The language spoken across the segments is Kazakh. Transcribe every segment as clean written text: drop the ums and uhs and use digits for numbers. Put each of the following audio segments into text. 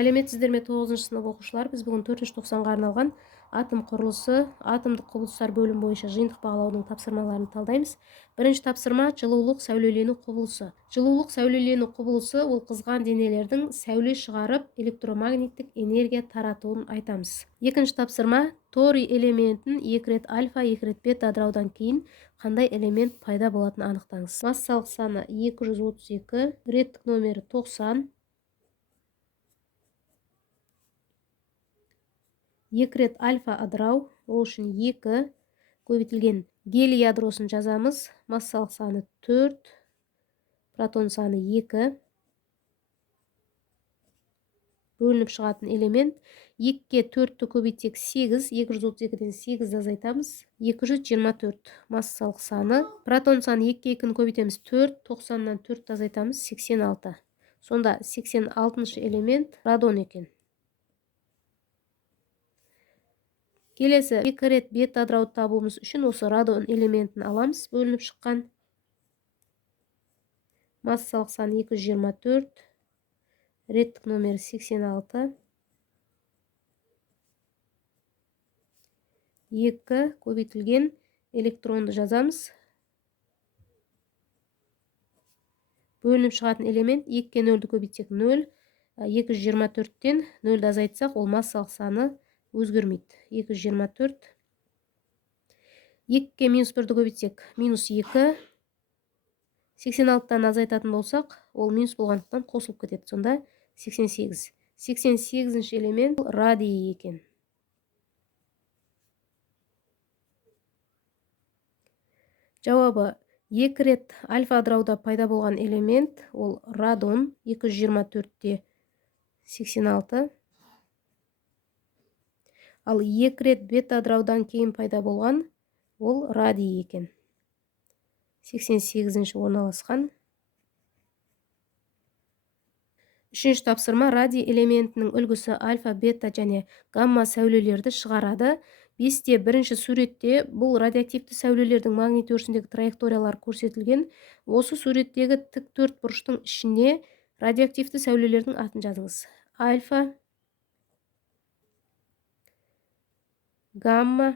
Сәлеметсіздер ме 9-шы сынып оқушылар? Біз бүгін 4-ш тоқсанға арналған атом құрылысы, атомдық құбылыстар бөлім бойынша жиынтық бағалаудың тапсырмаларын талдаймыз. Бірінші тапсырма жылулық сәулелену құбылысы. Жылулық сәулелену құбылысы ол қызған денелердің сәуле шығарып электромагниттік энергия таратуын айтамыз. Екінші тапсырма торий элементін 2 рет альфа, 2 рет бета ыдыраудан кейін қандай элемент пайда болатынын анықтаңыз. Массалық саны 232, реттік номері 90. 2 рет альфа ыдырау, ол үшін 2 көбейтілген гелий ядросын жазамыз. Массалық саны 4, протон саны 2. Бөлініп шығатын элемент 2-ке 4-ті көбейтсек 8, 232-ден 8 азайтамыз. 224 массалық саны. Протон саны 2-ке 2-ні көбейтеміз 4, 90-нан 4 азайтамыз 86. Сонда 86-шы элемент радон екен. Келесі 2 рет бета ыдырауды табуымыз үшін осы радон элементін аламыз. Бөлініп шыққан массалық саны 224, реттік номері 86. 2 көбейтілген электронды жазамыз. Бөлініп шығатын элемент 2-ке 0-ді көбейтсек 0, 224-тен 0-ді азайтсақ, ол массалық саны өзгермейді. 224. 2-ке минус 1-ді көбейтсек минус 2. 86-тан азайтатын болсақ, ол минус болғандықтан қосылып кетеді. Сонда 88. 88-ші элемент радий екен. Жауабы 2 рет альфа ыдырауда пайда болған элемент ол радон. 224-те 86. Ал 2 рет бета ыдыраудан кейін пайда болған ол радий екен. 88-ші орналасқан. Үшінші тапсырма радий элементінің үлгісі альфа, бета және гамма сәулелерді шығарады. 5-те 1-ші суретте бұл радиоактивті сәулелердің магнит өрісіндегі траекториялар көрсетілген. Осы суреттегі тік төрт бұрыштың ішіне радиоактивті сәулелердің атын жазыңыз. Альфа, гамма,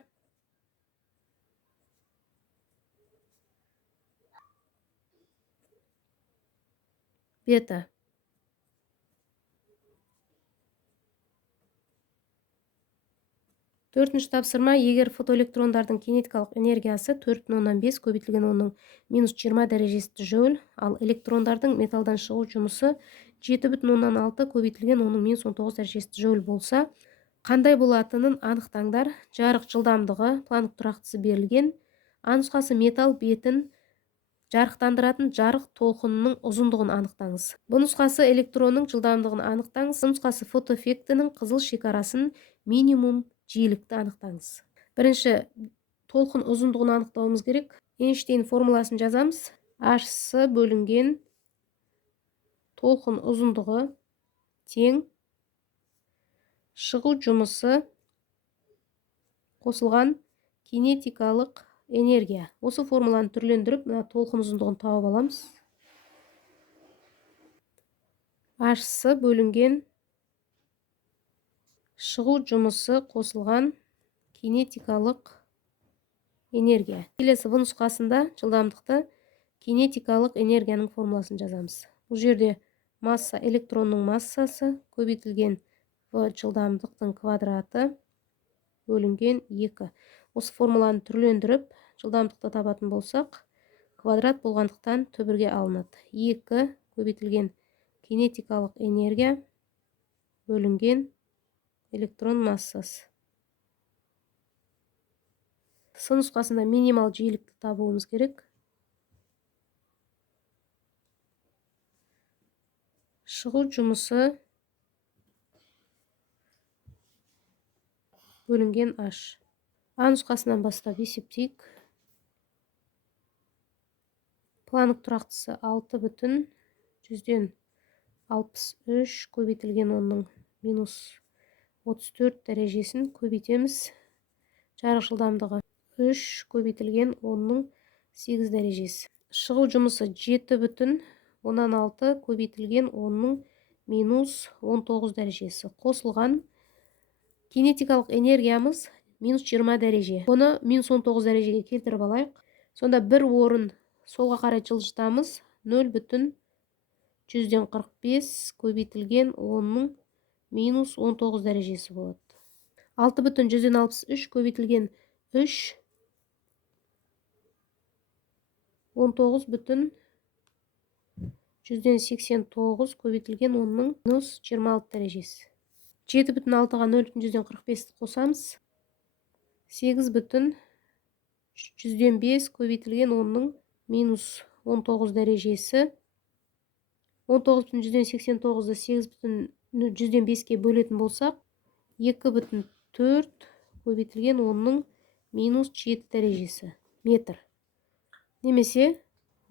бета. Төртінші тапсырма, егер фотоэлектрондардың кинетикалық энергиясы 4,5 көбейтілген оның минус 20 дәрежесі жол, ал электрондардың металдан шығу жұмысы 7,6 көбейтілген оның минус 19 дәрежесі жол болса, қандай болатынын анықтаңдар. Жарық жылдамдығы Планк тұрақтысы берілген. А нұсқасы металл бетін жарықтандыратын жарық толқынының ұзындығын анықтаңыз. Бұл нұсқасы электронның жылдамдығын анықтаңыз. Бұл нұсқасы фотоэффектінің қызыл шекарасын минимум жиілікті анықтаңыз. Бірінші толқын ұзындығын анықтауымыз керек. Эйнштейн формуласын жазамыз. H бөлінген толқын ұзындығы тең шығу жұмысы қосылған кинетикалық энергия. Осы формуланы түрлендіріп, толқын ұзындығын тауып аламыз. H бөлінген шығу жұмысы қосылған кинетикалық энергия. Келесі В нұсқасында жылдамдықты кинетикалық энергияның формуласын жазамыз. Бұл жерде масса электронның массасы көбейтілген В жылдамдықтың квадраты бөлінген 2. Осы формуланы түрлендіріп, жылдамдықты табатын болсақ, квадрат болғандықтан түбірге алынады. 2 көбейтілген кинетикалық энергия бөлінген электрон массасы. С нұсқасында минимал жиілікті табуымыз керек. Шығу жұмысы бөлінген H. А нұсқасынан бастап есептейік. Планк тұрақтысы 6,163 көбейтілген оның минус 34 дәрежесін көбейтеміз. Жарық жылдамдығы 3 көбейтілген оның 8 дәрежесі. Шығу жұмысы 7,16 көбейтілген оның минус 19 дәрежесі. Қосылған кинетикалық энергиямыз минус 20 дәреже. Оны минус 19 дәрежеге келтіріп алайық. Сонда бір орын солға қарай жылжытамыз. 0,145 көбейтілген 10-ның минус 19 дәрежесі болады. 6,163 көбейтілген 3 19,189 көбейтілген 10-ның минус 26 дәрежесі. 7,6-ға 0,145 қосамыз. 8,105 көбейтілген 10-ның минус 19 дәрежесі. 19,189-ды 8,105-ке бөлетін болсақ, 2,4 көбейтілген 10-ның минус 7 дәрежесі метр. Немесе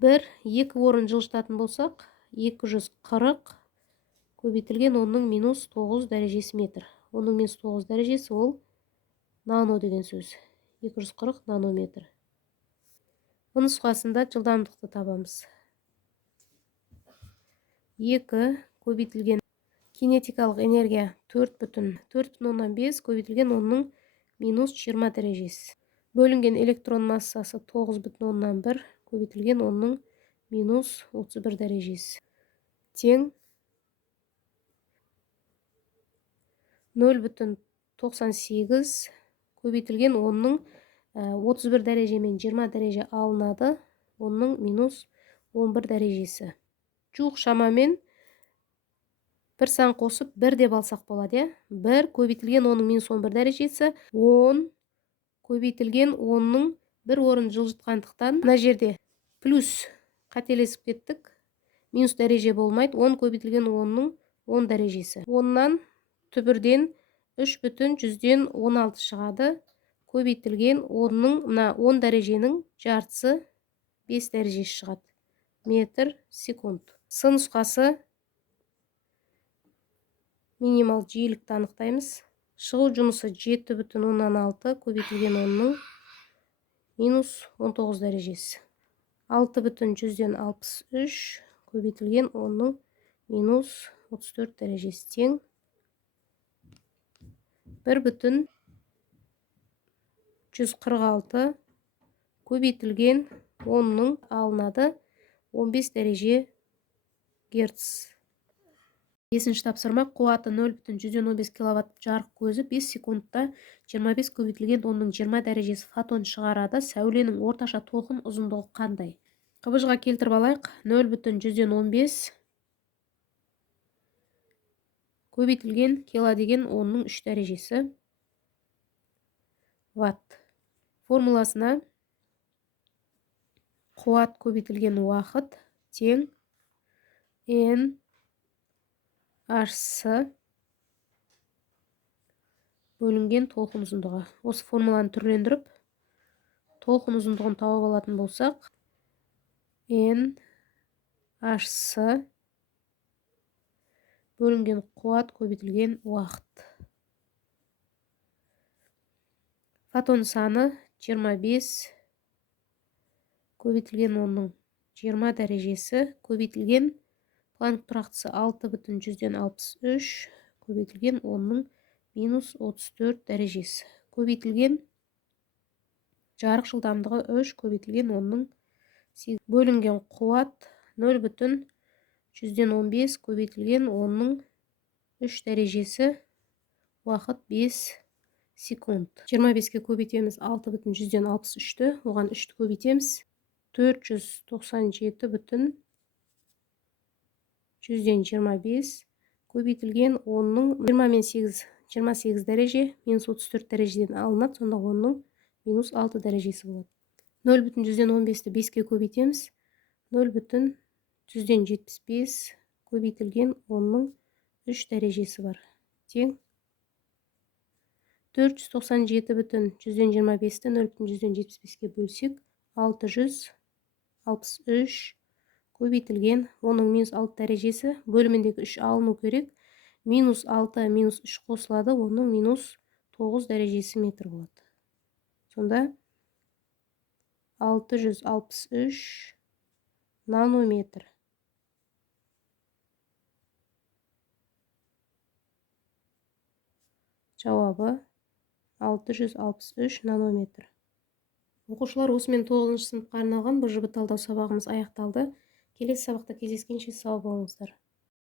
1-2 орын жылжытатын болсақ, 240 көбейтілген 10-ның минус 9 дәрежесі метр. Оның минус 9 дәрежесі ол нано деген сөз. 240 нанометр. Бұл нұсқасында жылдамдықты табамыз. 2 көбейтілген кинетикалық энергия 4,5 көбейтілген 10-ның минус 20 дәрежесі. Бөлінген электрон массасы 9,1 көбейтілген 10-ның минус 31 дәрежесі. Тең 0,98 көбейтілген 10-ның 31 дәреже мен 20 дәреже алынады. 10-ның минус 11 дәрежесі. Жуық шамамен бір сан қосып 1 деп алсақ болады. 1 көбейтілген 10-ның минус 11 дәрежесі. 10 көбейтілген 10-ның бір орын жылжытқандықтан, мына жерде плюс қателесіп кеттік. Минус дәреже болмайды. 10 көбейтілген 10-ның 10 дәрежесі. 10-нан түбірден 3,16 шығады. Көбейтілген 10-ның, мына 10 дәреженің жартысы 5 дәрежесі шығады. Метр секунд. С нұсқасы минимал жиілікті анықтаймыз. Шығу жұмысы 7,6 көбейтілген 10-ның минус 19 дәрежесі. 6,163 көбейтілген 10-ның минус 34 дәрежесі тең 1,146 көбейтілген 10-ның алынады 15 дәреже герц. 5-ші тапсырма. Қуаты 0,115 киловатт жарық көзі 5 секундта 25 көбейтілген 10-ның 20 дәрежесі фотон шығарады. Сәуленің орташа толқын ұзындығы қандай? Қыбыжға келтіріп алайық. 0,115 көбейтілген кило деген 10-ның 3 дәрежесі ватт. Формуласына қуат көбейтілген уақыт тең N H бөлінген толқын ұзындығы. Осы формуланы түрлендіріп, толқын ұзындығын тауып алатын болсақ, N H бөлінген қуат көбейтілген уақыт. Фотон саны 25 көбейтілген 10-ның 20 дәрежесі көбейтілген Планк тұрақтысы 6,163 көбейтілген 10-ның минус 34 дәрежесі. Көбейтілген жарық жылдамдығы 3 көбейтілген 10-ның 8 бөлінген қуат 0,115 көбейтілген 10-ның 3 дәрежесі уақыт 5 секунд. 25-ке көбейтеміз 6,163-ті, оған 3-ті көбейтеміз 497,125 көбейтілген 10-ның 20 мен 8, 28 дәреже, минус 34 дәрежеден алынады, сонда 10-ның минус 6 дәрежесі болады. 0,115-ті 5-ке көбейтеміз 0,175 көбейтілген 10-ның 3 дәрежесі бар. Тең 497,125-ті 0,175-ке бөлсек 663 көбейтілген 10-ның минус 6 дәрежесі бөліміндегі 3 алыну керек. Минус 6, минус 3 қосылады, 10-ның минус 9 дәрежесі метр болады. Сонда 663 нанометр. Жауабы 663 нанометр. Оқушылар, осымен 9-сыныпқа арналған БЖБ талдау сабағымыз аяқталды. Келесі сабақта кездескенше сау болыңыздар.